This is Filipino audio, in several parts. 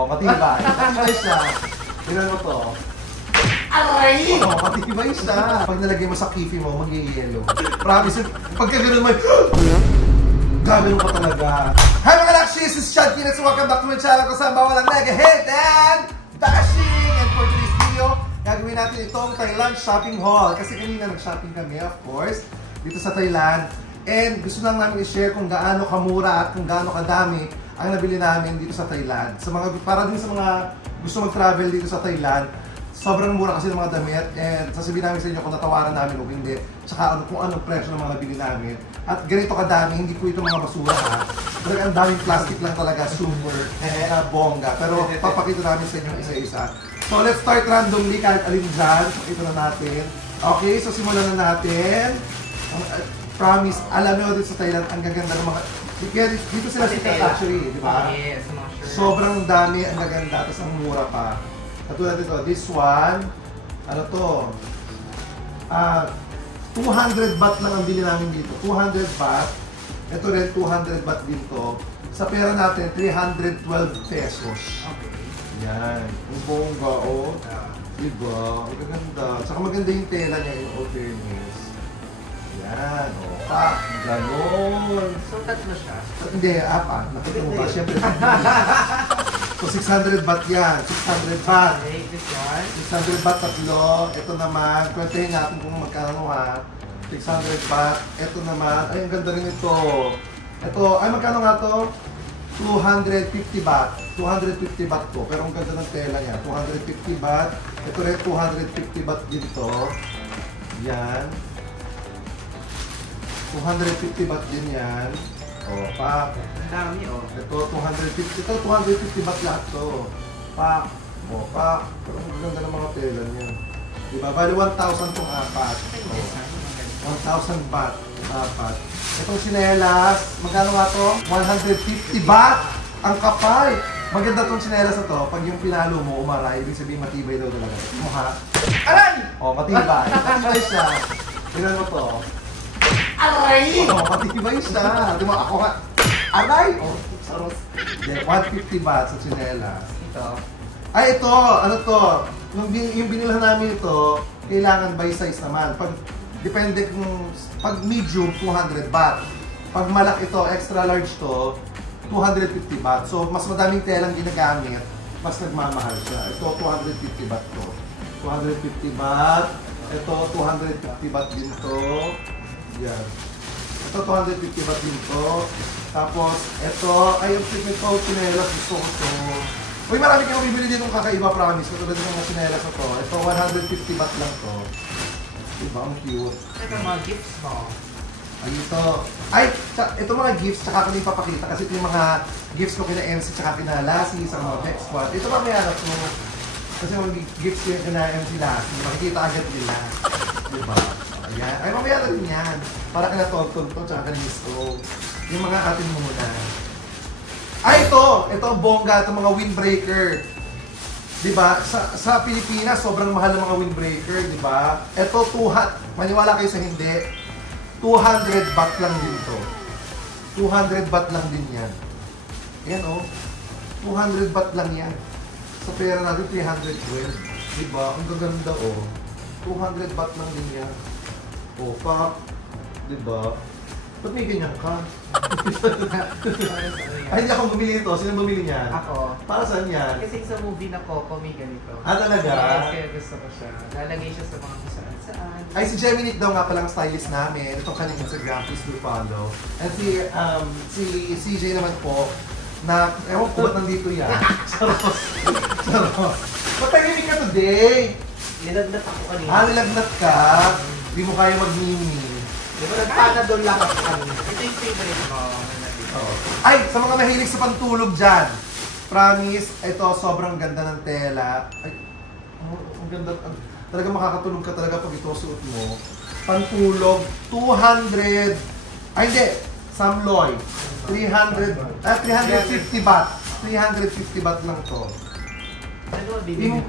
Oh, matibay. Matibay siya. Tingnan mo to. Aray! Oh, matibay siya. Pag nalagay mo sa kifi mo, mag-i-yellow. Promise, pagka gano'n mo, gagano pa talaga. Hi mga Lakshis! This is Chad Kinas. Welcome back to my channel kung saan bawal ang mega hit and bashing! And for today's video, gagawin natin itong Thailand shopping haul. Kasi kanina nag-shopping kami, of course, dito sa Thailand. And gusto lang namin i-share kung gaano kamura at kung gaano kadami ang nabili namin dito sa Thailand. Para din sa mga gusto mag-travel dito sa Thailand, sobrang mura kasi ng mga damit. And sasabihin namin sa inyo kung natawaran namin o hindi. Tsaka kung anong presyo ng mga nabili namin. At ganito kadami, hindi po ito mga basura ha. Talaga ang daming plastic lang talaga, super bongga. Pero papakita namin sa inyo isa-isa. So let's start randomly kahit alin dyan. Pakita na natin. Okay, so simulan na natin. Promise, alam nyo dito sa Thailand, ang gaganda ng mga... Dito sila sikat actually, di ba? Yes, sobrang dami, ang gaganda, tapos ang mura pa. Katulad ito, this one, ano to? 200 baht lang ang bili namin dito. 200 baht. Ito rin, 200 baht din to. Sa pera natin, 312 pesos. Okay. Yan. Ang bongga, oh. Diba? Ang gaganda. Tsaka maganda yung tela niya, yung fairness. Yan, o. Pa, ganon. So, tatlo siya? Hindi, apat. Nakita mo ba? Siyempre, so, 600 baht yan. 600 baht. Okay, this one. 600 baht, tatlo. Ito naman, kwentahin natin kung magkano ha. 600 baht. Ito naman, ay, ang ganda rin ito. Ito, ay, magkano nga to? 250 baht. 250 baht to. Pero ang ganda ng tela niya. 250 baht. Ito rin, 250 baht din to. Yan. 250 baht din yan. O, pak. Ang dami, oh. Ito, 250. Ito, 250 baht lahat to. Pak. O, pak. Pero ang ganda ng mga tela niya. Diba? Bali, 1,000 tong apat. O, 1,000 baht. Apat. Itong sinelas, magkano nga to? 150 baht! Ang kapal! Maganda tong sinelas na to. Pag yung pinalo mo, umaray, ibig sabihin matibay daw talaga. Mukha. Aray! O, matibay. Matibay siya. Tingnan mo to. Aray! O, matibay siya. Di ba ako nga? Aray! O, saros. 150 baht sa sinelas. Ito. Ay, ito! Ano to? Yung binilhan namin ito, kailangan by size naman. Depende kung pag medium, 200 baht. Pag malaki ito, extra large to, 250 baht. So, mas madaming telang ginagamit, mas nagmamahal siya. Ito, 250 baht to. 250 baht. Ito, 250 baht din to. Yan. Ito, 250 baht din to. Tapos, ito, ay, yung treatment ko, chinelas, gusto ko to. Uy, marami kayong bibili dito ng kakaiba, promise. Katulad ng mga chinelas na to. Ito, 150 baht lang to. Diba? Ang cute. Ito mga gifts mo. Ay, ito. Ay, ito mga gifts, tsaka ko na ipapakita. Kasi ito yung mga gifts ko kina MC, tsaka kina Lassie, sa mga next squad. Ito ba may anak mo? Kasi mga gifts ko yung kina MC Lassie. Makikita agad nila. Diba? Ayan. Ay, mamaya na rin yan. Para kina Tonton to, tsaka kina Misto. Yung mga atin mo muna. Ay, ito! Ito ang bongga, ito mga windbreaker. Diba? Sa Pilipinas, sobrang mahal ng mga windbreaker, diba? Ito, maniwala kayo sa hindi, 200 baht lang din to. 200 baht lang din yan. Yan o. 200 baht lang yan. Sa pera natin, 312. Diba? Ang gaganda o. 200 baht lang din yan. O, pak. Diba? Ba't may ganyan ka? Ay, hindi ako bumili nito. Sino bumili niyan? Ako. Para saan yan? Kasi sa movie na Coco, may ganito. Ah, talaga? Yes, kaya gusto ko siya. Lalagay siya sa mga saan-saan. Ay, si Geminic daw nga palang stylist namin. Itong kanyang Instagram, please do follow. And si CJ naman po, na, ewan ko ba't nandito yan? Charos. Charos. Ba't tahimik ka today? Nilagnat ako kanina. Ah, nilagnat ka? Hindi mo kaya mag-mimi. Diba, nagpanadol lang ako kanina. Ito yung favorite mo. Ay, sa mga mahilig sa pantulog dyan. Promise, ito sobrang ganda ng tela. Ay, ang ganda. Talaga makakatulog ka talaga pag ito suot mo. Pantulog, 200. Ay, hindi. Samloy. 350 baht. 350 baht lang to.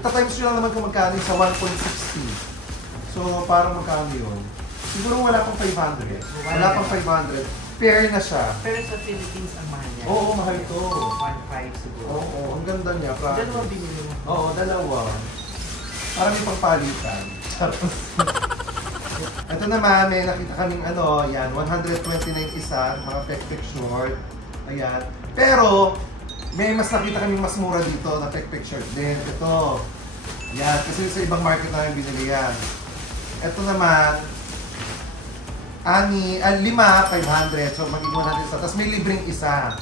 Ita-times nyo lang naman kung magkano sa 1.60. So, parang magkano yun? Siguro wala pang 500. Wala pang 500. Pair na siya. Pero sa Philippines, ang mahal niya. Oo, mahal ito. 1.5 siguro. Oo, ang ganda niya. Promise. Dalawang binili mo. Oo, dalawa. Para may pangpalitan. Ito naman, may nakita kaming ano, yan, 129 isa, mga pek-pek short. Ayan. Pero, may mas nakita kaming mas mura dito na pek-pek short din. Ito. Yan, kasi sa ibang market namin binili yan. Ito naman, 500. So, magiging 100 isa. Tapos may libreng isa.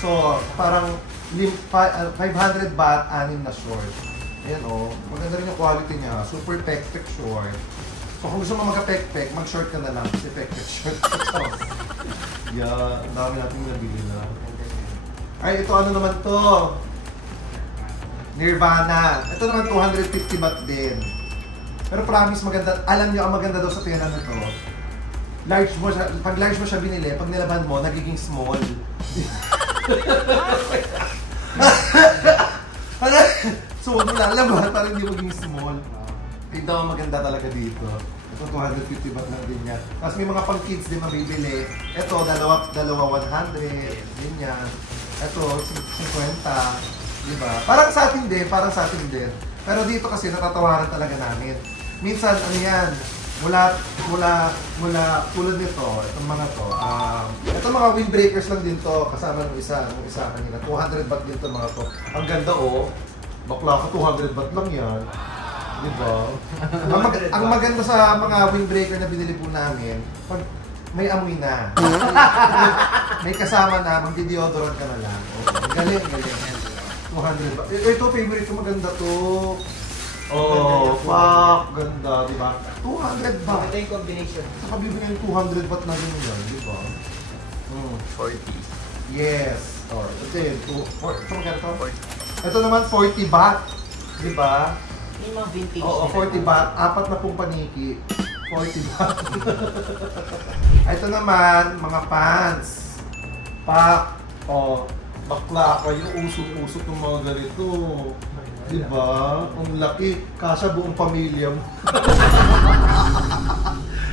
So, parang 500 baht, 6 na short. Ayan o. Maganda rin yung quality niya. Super pek-pek short. So, kung gusto mo magka-pek-pek, mag-short ka na lang kasi pek-pek short. Yeah, ang dami natin nabili na. Ay, ito ano naman to? Nirvana. Ito naman 250 baht din. Pero promise maganda. Alam niyo ang maganda daw sa tela na to. Large mo siya, pag large mo siya binili, pag nilaban mo, nagiging small. So, huwag mo lalaban para hindi maging small. Ito ang maganda talaga dito. Ito 250 baht lang din yan. Tapos may mga pang kids din mabibili. Ito, dalawa 100. Ganyan. Ito, 50. Diba? Parang sa atin din, Pero dito kasi natatawaran talaga namin. Minsan, ano yan, mula tulad nito, itong mga to, itong mga windbreakers lang din to, kasama ng isa kanina. 200 baht din to mga to. Ang ganda bakla ko 200 baht lang yan. Diba? Ang maganda sa mga windbreaker na binili po namin, pag may amoy na. May kasama na, magdi-deodorant ka na lang. Galing. 200 baht. Ito, favorite ko, maganda to. Oh, fuck, ganda, di ba? 200 baht. Maganda yung combination. Saka bibigyan yung 200 baht na rin yan, di ba? 40. Yes. Or, ito yun, ito magkano to? 40. Ito naman, 40 baht. Di ba? Yung mga vintage. Oo, 40 baht. 4 na pong paniki. 40 baht. Ito naman, mga pants. Pak. Oh, bakla kayo, usok-usok ng mga ganito. Diba? Ang laki, kasya buong pamilya mo.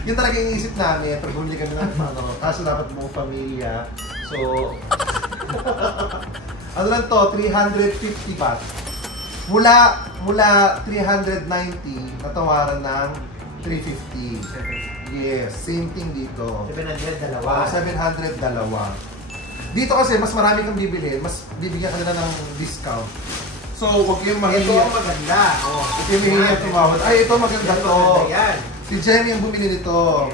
Yun talaga yung isip namin, pag bumili kami ng kasya dapat buong pamilya. So, ano lang to, 350 baht. Mula 390, natawaran ng 350. Yes, same thing dito. 700 dalawa. 700 dalawa. Dito kasi, mas marami kang bibili, mas bibigyan ka nila ng discount. So, huwag kayong mahihiya. Ito ang maganda. Huwag kayong mahihiya tumawad. Ay, ito maganda to. Si Jenny ang bumili nito.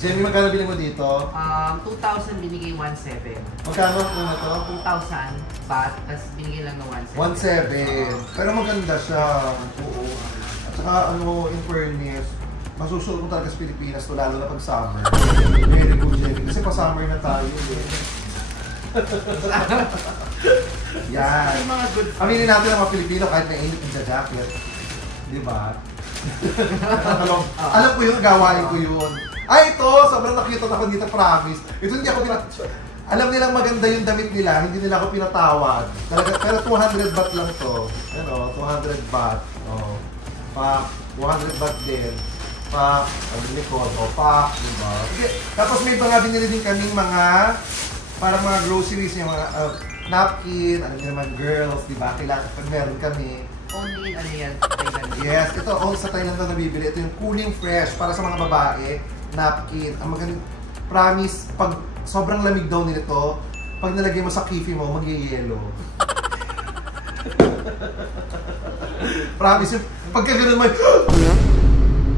Jenny, magkano bili mo dito? 2,000 binigay 1,700. Magkano na to? 2,000 baht, tapos binigay lang ng 1,700. Pero maganda siya. Oo. At saka, in fairness, masusunod mo talaga sa Pilipinas to, lalo na pag summer. Very good, Jenny. Kasi pa summer na tayo. Yan. Mga good. Aminin natin ang mga Pilipino kahit may init ng jacket. Diba? Alam ko yun, gawain ko yun. Ay, ito! Sobrang nakita ako dito, promise. Ito hindi ako alam nilang maganda yung damit nila, hindi nila ako pinatawad. Talaga, pero 200 baht lang to. Ano, 200 baht. Oh. Pa, 200 baht din. Pa, ang likod. O, pa, diba? Okay. Tapos may mga binili din kaming mga parang mga groceries, yung mga napkin, ano nyo naman, girls, di ba? Kailangan, pag meron kami. Only, ano yan, Thailand. Yes, ito, all sa Thailand na nabibili. Ito yung cooling fresh, para sa mga babae, napkin. Ang maganda, promise, pag sobrang lamig daw nito, pag nalagay mo sa kifi mo, mag-yellow. Promise, pagka gano'n mo,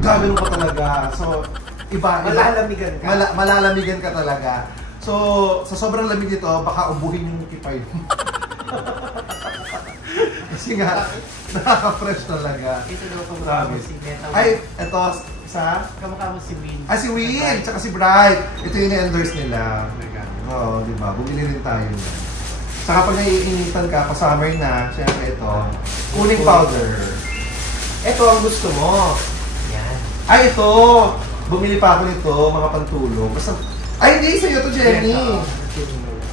gagano'n ka talaga. So, iba. Malalamigan ka. Malalamigan ka talaga. So, sa sobrang lamig nito, baka ubuhin yung kipay mo. Kasi nga, nakaka-fresh talaga. Ito daw kamukha mo si Neta. Ay, ito, isa? Kamukha mo si Win. Ah, si Win! Tsaka si Bright. Ito yung endorse nila. Oo, di ba? Bumili rin tayo. Saka pag naiinitan ka, pa-summer na, syempre ito, cooling powder. Ito ang gusto mo. Yan. Ay, ito! Bumili pa ako nito, mga pantulong. Basta, ay, hindi! Sa'yo to, Jenny!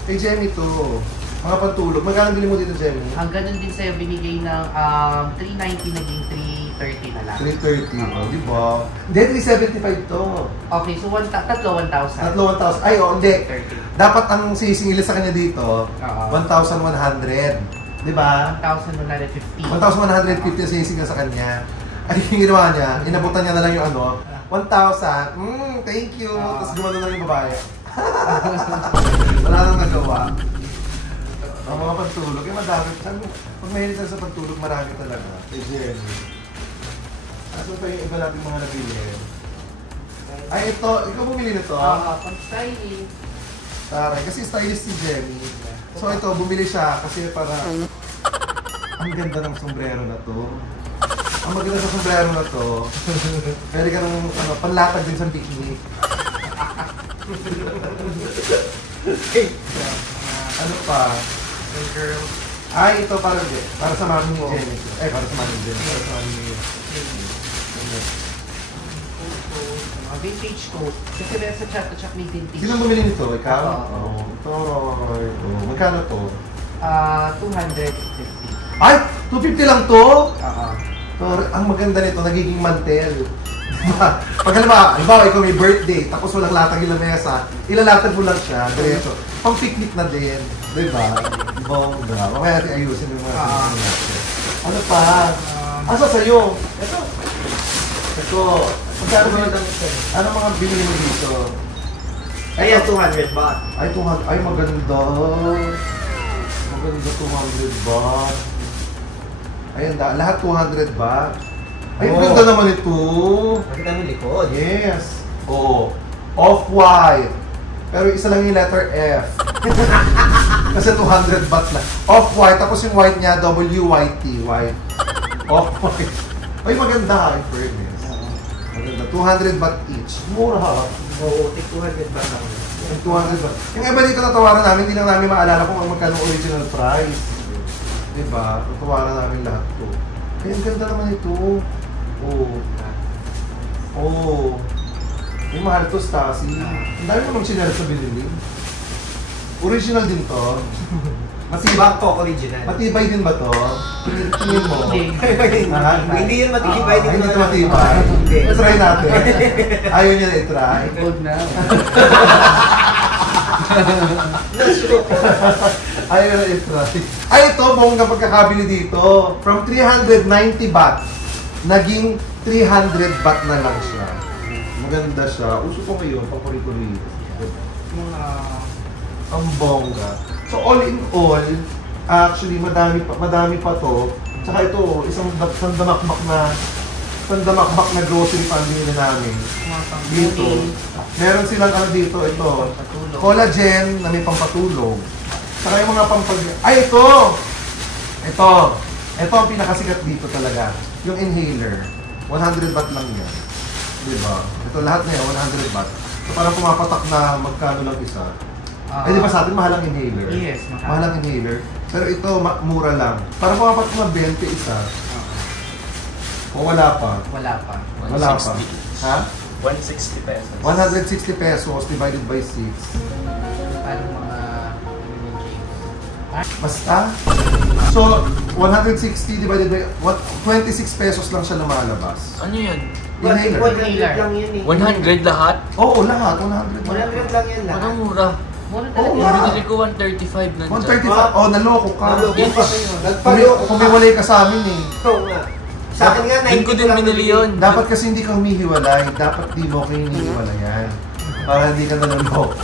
Kay Jenny to. Mga pantulog. Magkano bili mo dito, Jenny? Ang ganun din sa'yo, binigay ng 390 naging 330 na lang. 330, oh, di ba? Hindi, 375 to. Okay, so tatlo 1,000. Tatlo 1,000. Ay, oh, hindi. 30. Dapat ang sisingilin sa kanya dito, Oo. 1,100. Di ba? 1,150. 1,150 ang sinisingil sa kanya. Ay, yung ginawa niya, inabutan niya na lang yung ano, 1,000. Thank you. Tapos gumano na yung babae. Wala nang nagawa. Ang mga pantulog, eh madami. Sabi, pag mahilig ka sa pantulog, marami talaga. Kay Jenny. Aso pa yung iba natin mga nabili? Ay, ito. Ikaw bumili nito? Oo, pag-styling. Taray. Kasi stylist si Jenny. So ito, bumili siya kasi para... Ang ganda ng sombrero na to. Ang maganda sa sombrero na to. Pwede ka nung panlatag din sa picnic. Ano pa? Hey, girl. Ay, ito para din. Para sa mami ni Jenny. Ay, para sa mami ni Jenny. Para sa mami ni... Vintage coat. Kasi meron sa chat to chat may vintage. Sino bumili nito? Ikaw? Oo. Ito, Roy. Magkano to? 250. Ay! 250 lang to? Oo. So, ang maganda nito, nagiging mantel. Diba? Pag halimbawa, ikaw may birthday, tapos walang latag yung lamesa, ilalatag mo lang siya, diretso. Pang picnic na din. Diba? Bongga. Mamaya natin ayusin yung mga natin. Ano pa? Asa sa'yo? Ito. Ito. Magkano ba yung ano mga binili mo dito? Ayan, 200 baht. Ay, 200. Ay, maganda. Maganda 200 baht. Ayun, lahat 200 baht. Ay, ang ganda naman ito. Makita mo likod. Yes. Oo. Off-white. Pero isa lang yung letter F. Kasi 200 baht lang. Off-white. Tapos yung white niya, W-Y-T. White. Off-white. Ay, maganda ha. In fairness. Maganda. 200 baht each. Mura ha. Oo, 200 baht lang. 200 baht. Yung iba dito natawaran namin, hindi lang namin maalala kung magkano original price. Diba? Natawaran namin lahat to. Ay, ang ganda naman ito. Oo. Oo. May mahal to, Stasi. Ang dami mo nang sinara sa binili. Original din to. Matibay to, original. Matibay din ba to? Tingin mo? Hindi yun matibay. Hindi ito matibay. Try natin. Ayaw niya na i-try. Good na. Ayaw niya na i-try. Ay, ito, bongga pagkakabili dito. From 390 baht, naging 300 baht na lang siya. Maganda siya. Uso ko ngayon, pang-puri-puri. Ang bongga. So all in all, actually madami pa to. Tsaka ito, isang sandamakbak na grocery pa ang binili namin. Dito. Meron silang ano dito, ito. Collagen na may pampatulog. Tsaka yung mga ay, ito! Ito ang pinakasikat dito talaga. Yung inhaler. 100 baht lang yan. Diba? Ito lahat na yan, 100 baht. So parang pumapatak na magkano lang isa. Eh di ba sa atin mahal ang inhaler? Yes, mahal ang inhaler. Pero ito, mura lang. Parang pumapatak na 20 isa. O wala pa? Wala pa. Wala pa. Ha? 160 pesos. 160 pesos divided by 6. Ano mga... Basta? So, 160 divided by... 26 pesos lang siya lumalabas. Ano yan? Inhaler. 100 lang yun eh. 100 lahat? Oo, lahat. 100 100 lang yan lahat. Parang mura. Mura Oo talaga. nga. Binili ko 135 na 135. Oh, naloko ka. Nagpaloko ka. Kumiwalay ka sa amin eh. Oo nga. Sa akin nga, 90 Doon ko din binili yun. Dapat kasi hindi ka humihiwalay. Dapat di mo kayo hinihiwalayan. Para hindi ka naloloko.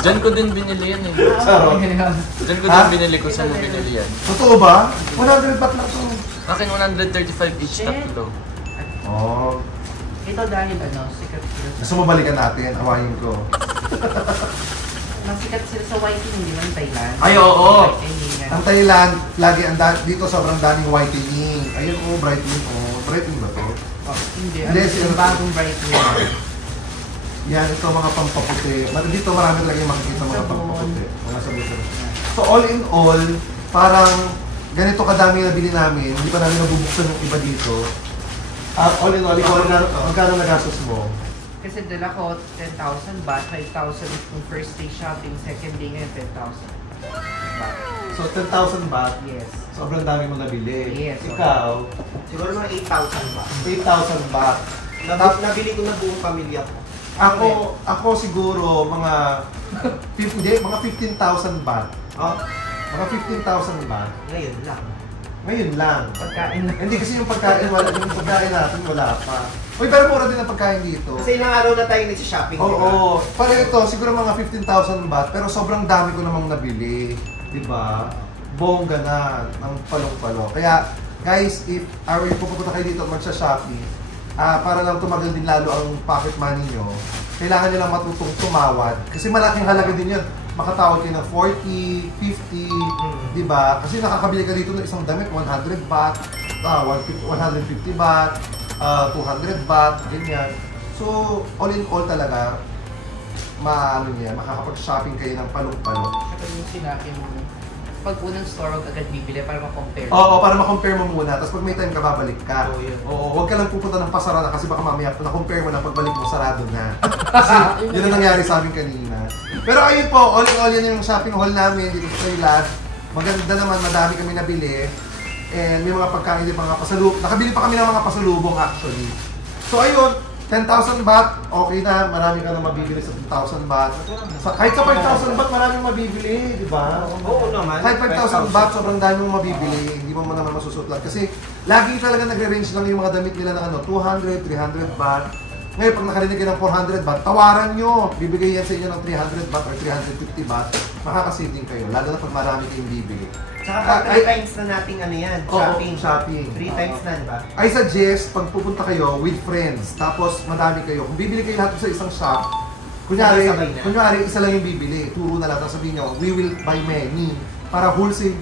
Diyan ko din binili yan eh. Sarap. Diyan ko Ha? din binili ko sa mo binili yan. Totoo ba? 100 baht lang to. Akin 135 each tatlo. Oh. Ito dahil sikat sila sa... Gusto mo balikan natin? Awayin ko. Sikat sila sa whitening, di ba, ng Thailand? Ay, oo. Whitening yan. Ang Thailand, lagi dito sobrang daming whitening. Ayun, brightening. Brightening ba to? Hindi. Hindi, Yung bagong brightening. Yan, ito mga pampaputi. Dito marami talaga yung makikita mga pampaputi. Mga sabon. So all in all, parang ganito kadami na bili namin. Hindi pa namin nabubuksan yung iba dito. All in all, ikaw magkano nagastos mo? Kasi dala ko 10,000 baht, 5,000 yung first day shopping, second day ngayon 10,000 baht. So, 10,000 baht. Yes. Sobrang dami mo nabili. Yes. Ikaw, Siguro mga 8,000 ba? 8,000 baht. Nabili ko na buong pamilya ko. Ako siguro mga mga 15,000 baht. Oh, Mga 15,000 baht. ngayon lang. Ngayon lang. Pagkain na. Hindi kasi yung pagkain natin wala pa. Uy, pero mura din ang pagkain dito. Kasi ilang araw na tayo nagsishopping. Oo. Para ito, siguro mga 15,000 baht, pero sobrang dami ko namang nabili. Diba? Bongga na ng palong-palo. Kaya, guys, if pupunta kayo dito at magsha-shopping, para lang tumagal din lalo ang pocket money nyo, kailangan nyo lang matutong tumawad. Kasi malaking halaga din yun. Makatawad kayo ng 40, 50, di ba? Kasi nakakabili ka dito ng isang damit, 100 baht, 150 baht, 200 baht, ganyan. So, all in all talaga, makakapag-shopping kayo ng palong-palo. Saka yung sinabi mo, pag unang store, huwag agad bibili para ma-compare. Oo, para ma-compare mo muna. Tapos pag may time ka, babalik ka. Oo, yun. Oo, huwag ka lang pupunta ng pasarada kasi baka mamaya na-compare mo na pagbalik mo, sarado na. Kasi yun ang nangyari sa amin kanina. Pero ayun po, all in all, yan yung shopping haul namin dito sa Thailand. Maganda naman, madami kami nabili. And may mga pagkain din, mga pasalubong. Nakabili pa kami ng mga pasalubong actually. So ayun, 10,000 baht, okay na, marami ka na mabibili sa 10,000 baht. Kahit sa 5,000 baht, maraming mabibili, di ba? Oo naman. Kahit 5,000 baht, sobrang dami mong mabibili. Hindi mo naman masusutlan. Kasi lagi talaga nagre-range lang yung mga damit nila ng 200, 300 baht. Ngayon, pag nakarinig kayo ng 400 baht, tawaran nyo. Bibigay yan sa inyo ng 300 baht or 350 baht. Makakasave din kayo, lalo na pag marami kayong bibili. Tsaka 3 times na natin shopping. Shopping. 3 times na, di ba? I suggest, pag pupunta kayo with friends, tapos madami kayo, kung bibili kayo lahat sa isang shop, kunyari isa lang yung bibili, turo na lang, tapos sabihin nyo, we will buy many, para wholesale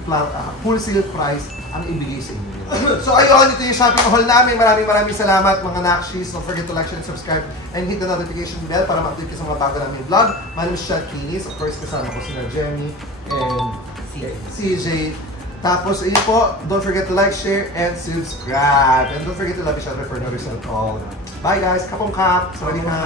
price ang ibigay sa inyo. So ayun, ito yung shopping haul namin. Maraming salamat mga Nakshis. Don't forget to like, share, and subscribe, and hit the notification bell para ma-update ka sa mga bago namin vlog. My name is Chad Kinis. Of course, kasama ko sila Jeremy and CJ. Tapos, ayun po, don't forget to like, share, and subscribe. And don't forget to love each other for no reason at all. Bye guys! Kapong kap! Sawadee ka!